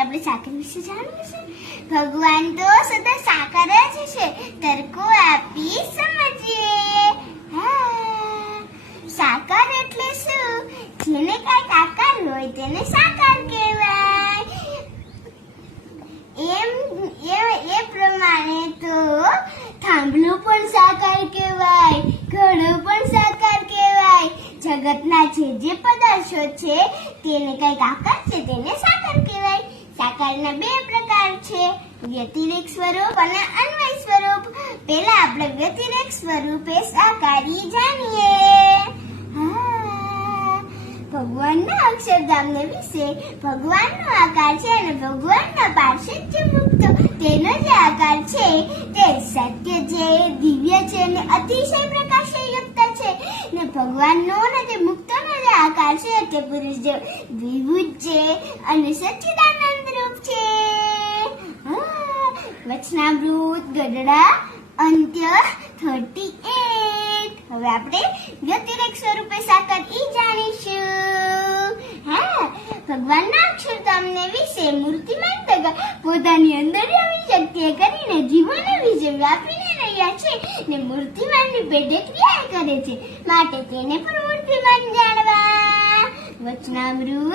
આપણે સાકર વિશે જાણવું છે. ભગવાન તો સદા સાકાર જ છે. તર્કો આપી સમજીએ. સાકાર એટલે શું? જેને કાંઈક આકાર હોય તેને સાકાર કહેવાય. એ પ્રમાણે તો થાંભલો પણ સાકાર કહેવાય, ઘડો પણ સાકાર કહેવાય. જગતના જે પદાર્થો છે તેને કઈક આકાર છે તેને સાકાર કહેવાય. સાકારના બે પ્રકાર છે, વ્યતિરેક સ્વરૂપ અને અન્વય સ્વરૂપ. પહેલા આપણે વ્યતિરેક સ્વરૂપે સાકારી જાણીએ. ભગવાનના અક્ષરધામને વિશે ભગવાનનો આકાર છે અને ભગવાનના પાર્ષદ જે મુક્ત તેનો જે આકાર છે તે સત્ય છે, દિવ્ય છે અને અતિશય પ્રકાશયુક્ત છે. ને ભગવાનનો અને તે મુક્તનો જે આકાર છે તે પુરુષ જે વિભુત છે અને સચ્ચિદાનંદ રૂપ છે. વચનામૃત ગઢડા અંત્ય 38. હવે આપણે વ્યતિરેક સ્વરૂપે સાકાર ઈ જાણીશું. ભગવાનના અક્ષરધામને વિશે મૂર્તિમાન તથા પોતાની અંતર્યામી શક્તિએ કરીને જીવોને વિશે વ્યાપીને રહ્યા છે ને મૂર્તિમાનની પેટે ક્રિયા કરે છે, માટે તેને પણ મૂર્તિમાન જાણવા. વચનામૃત